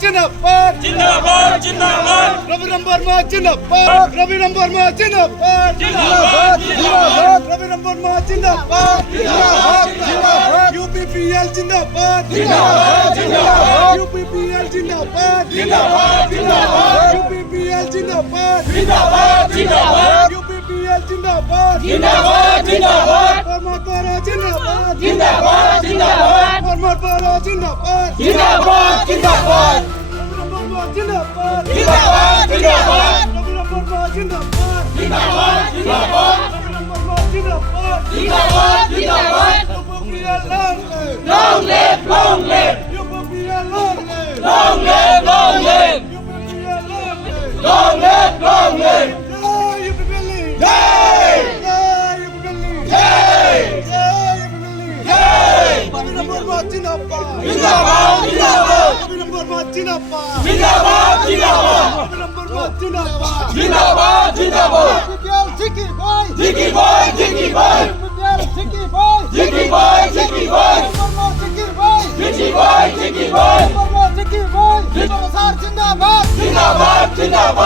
जिंदाबाद जिंदाबाद जिंदाबाद रविराम वर्मा जिंदाबाद रविराम वर्मा जिंदाबाद जिंदाबाद जिंदाबाद रविराम वर्मा जिंदाबाद जिंदाबाद जिंदाबाद यूपीपीएल जिंदाबाद जिंदाबाद जिंदाबाद यूपीपीएल जिंदाबाद जिंदाबाद जिंदाबाद यूपीपीएल जिंदाबाद जिंदाबाद जिंदाबाद यूपीपीएल जिंदाबाद जिंदाबाद जिंदाबाद वर्मा द्वारा जिंदाबाद जिंदाबाद जिंदाबाद वर्मा द्वारा जिंदाबाद जिंदाबाद जिंदाबाद रविराम वर्मा जिंदाबाद जिंदाबाद जिंदाबाद रविराम वर्मा जिंदाबाद जिंदाबाद जिंदाबाद रविराम वर्मा जिंदाबाद जिंदाबाद जिंदाबाद UPPL long live long live long live UPPL long live long live long live UPPL long live long live long live जय यूपीपीएल जय जय यूपीपीएल जय जय यूपीपीएल जय रविराम वर्मा जिंदाबाद जिंदाबाद जिंदाबाद रविराम वर्मा जिंदाबाद जिंदाबाद जिंदाबाद रविराम वर्मा जिंदाबाद जिंदाबाद जिंदाबाद यूपीपीएल जिकी boy जिकी बॉय जिकी बॉय यूपीपीएल जिकी boy जिकी बॉय जिकी बॉय वर्मा जिकी boy जिकी बॉय जिकी बॉय वर्मा जिकी boy जिंदाबाद जिंदाबाद जिंदाबाद जिंदाबाद